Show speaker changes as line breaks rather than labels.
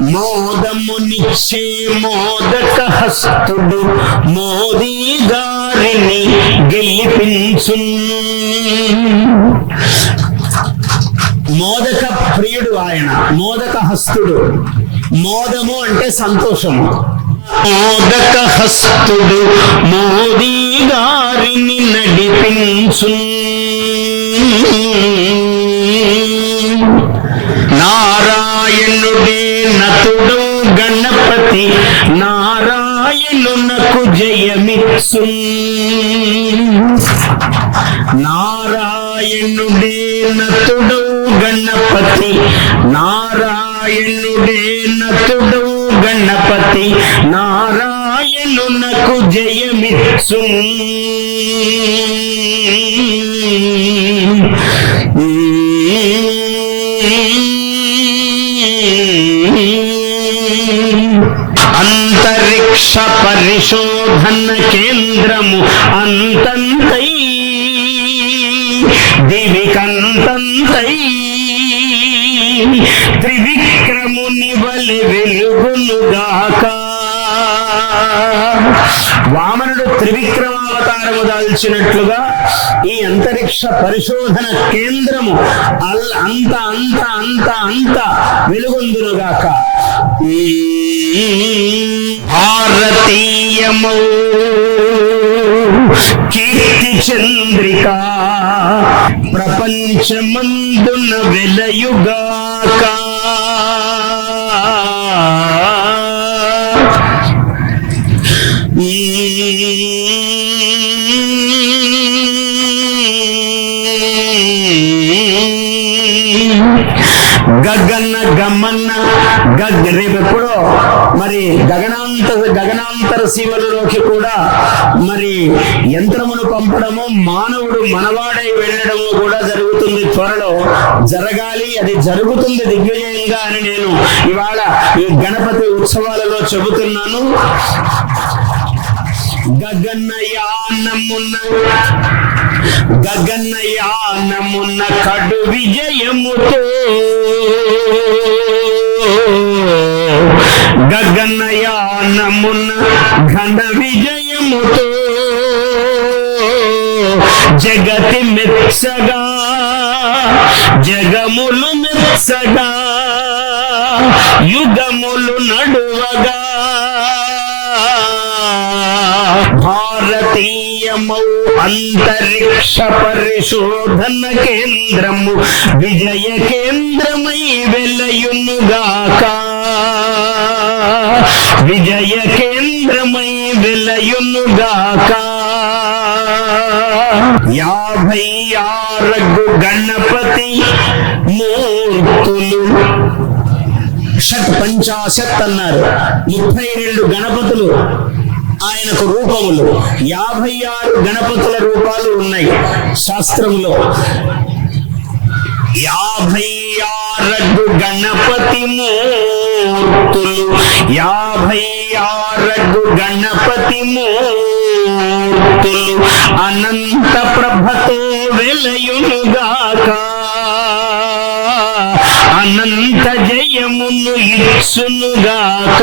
మోదమునిచ్చే మోదక హస్తుడు మోదీ గారిని గెలిపించు మోదక ప్రియుడు ఆయన మోదక హస్తుడు. మోదము అంటే సంతోషము. మోదక హస్తుడు మోదీ గారిని నడిపించు నతుడు గణపతి నారాయణునకు జయమిత్సు నారాయణుడే నతుడు గణపతి నారాయణుడే నతుడు గణపతి నారాయణునకు జయమిత్సు Mm-hmm. అంతరిక్ష పరిశోధన కేంద్రము అంతంతై దివికంతంతై. త్రివిక్రముని వలె వెలుగులుగాకా వామనుడు త్రివిక్రమావతారము దాల్చినట్లుగా ఈ అంతరిక్ష పరిశోధన కేంద్రము అల్ అంత అంత అంత అంత వెలుగొందునుగాక. భారతీయము కీర్తి చంద్రిక ప్రపంచమందున వెలయుగాక. గగన గమ్మన్న గగ్ రేపెప్పుడో మరి గగనాంత గగనాంతర సీమలలోకి కూడా మరి యంత్రమును పంపడము మానవుడు మనవాడై వెళ్ళడము కూడా జరుగుతుంది త్వరలో. జరగాలి అది జరుగుతుంది దిగ్విజయంగా అని నేను ఇవాళ ఈ గణపతి ఉత్సవాలలో చెబుతున్నాను. గగనయానమున్న గగనయానమున్న కడు విజయముతో. గగనయానమున్న ఘన విజయముతో. జగతి మెచ్చగా జగములు మెచ్చగా. భారతీయమౌ అంతరిక్ష పరిశోధన కేంద్రము విజయ కేంద్రమై వెలయునుగాక విజయ కేంద్రమై వెలయునుగాక యాభై ఆరగు గణపతి మూర్తులు షట్ పంచాశత్ అన్నారు. ముప్పై రెండు గణపతులు. ఆయనకు రూపములు. యాభై ఆరు గణపతుల రూపాలు ఉన్నాయి శాస్త్రంలో యాభై ఆరగు గణపతి మూర్తులు. యాభై ఆరగు గణపతి మూర్తులు. అనంత ప్రభతో వెలయునుగాక. అనంత జయమును ఇచ్చునుగాక.